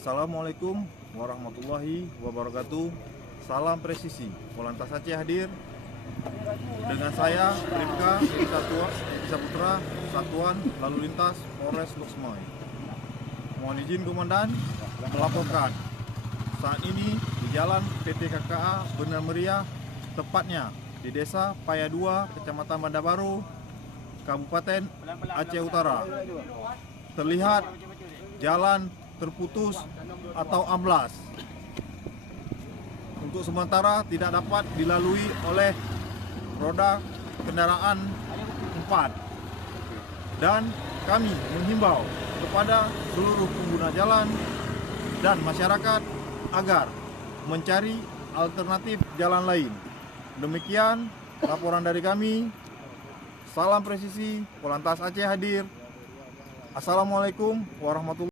Assalamualaikum warahmatullahi wabarakatuh. Salam presisi. Polantas Aceh hadir dengan saya Rifka Saputra, Satuan Lalu Lintas Polres Loksmoy. Mohon izin Komandan melaporkan saat ini di Jalan PT KKA Benar Meriah, tepatnya di Desa Paya 2, Kecamatan Banda Baru, Kabupaten Aceh Utara. Terlihat jalan terputus atau amblas. Untuk sementara tidak dapat dilalui oleh roda kendaraan 4. Dan kami menghimbau kepada seluruh pengguna jalan dan masyarakat agar mencari alternatif jalan lain. Demikian laporan dari kami. Salam presisi, Polantas Aceh hadir. Assalamualaikum warahmatullahi wabarakatuh.